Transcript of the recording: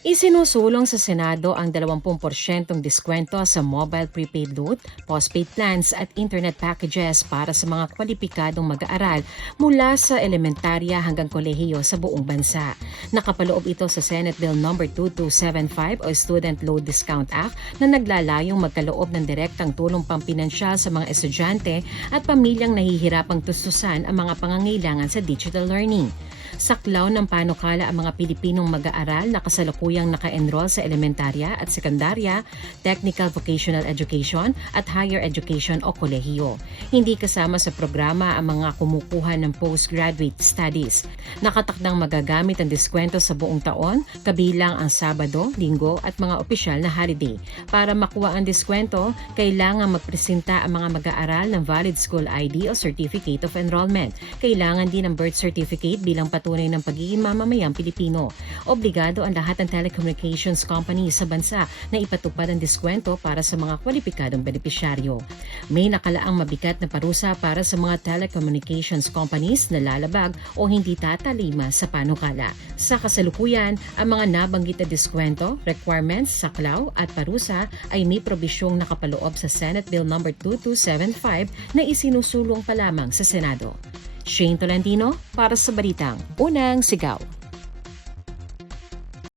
Isinusulong sa Senado ang 20% diskwento sa mobile prepaid load, postpaid plans at internet packages para sa mga kwalipikadong mag-aaral mula sa elementarya hanggang kolehiyo sa buong bansa. Nakapaloob ito sa Senate Bill No. 2275 o Student Loan Discount Act na naglalayong magkaloob ng direktang tulong pampinansyal sa mga estudyante at pamilyang nahihirapang tustusan ang mga pangangailangan sa digital learning. Saklaw ng panukala ang mga Pilipinong mag-aaral na kasalukuyang naka-enroll sa elementarya at sekundarya, technical vocational education at higher education o kolehiyo. Hindi kasama sa programa ang mga kumukuha ng postgraduate studies. Nakatakdang magagamit ang diskwento sa buong taon, kabilang ang Sabado, Linggo at mga opisyal na holiday. Para makuha ang diskwento, kailangan magpresenta ang mga mag-aaral ng valid school ID o Certificate of Enrollment. Kailangan din ng birth certificate bilang patunay ng pagiging mamamayang Pilipino. Obligado ang lahat ng telecommunications companies sa bansa na ipatupad ang diskwento para sa mga kwalipikadong benepisyaryo. May nakalaang mabigat na parusa para sa mga telecommunications companies na lalabag o hindi tatalima sa panukala. Sa kasalukuyan, ang mga nabanggit na diskwento, requirements, saklaw at parusa ay may probisyong nakapaloob sa Senate Bill No. 2275 na isinusulong pa lamang sa Senado. Shane Tolentino para sa Balitang Unang Sigaw.